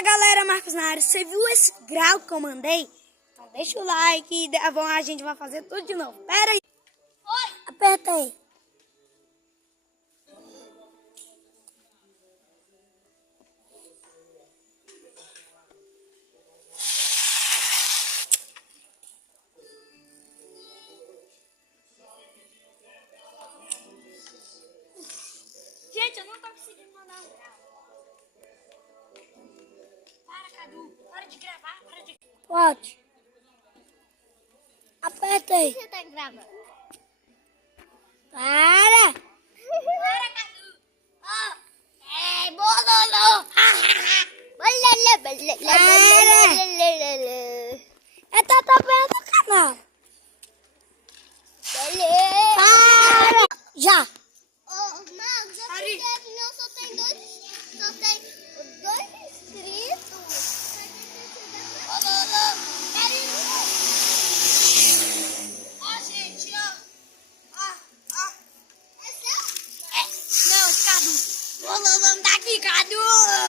Fala galera, Marcos na área. Você viu esse grau que eu mandei? Então deixa o like e a gente vai fazer tudo de novo. Pera aí. Oi. Aperta aí. Gente, eu não tô conseguindo mandar um grau. Para, Cadu. Para de gravar. Para de... Pode. Aperta aí. Você tá gravando? Para. Para, Cadu. Ó. É, bololô. Balala, balala. É tá vendo o canal. Beleza. Para. Já. Ô, Marcos, já porque não só tem dois inscritos. Bololô. Ó, gente, ó. Ó. É seu? Não, Cadu. Vamos daqui, Cadu.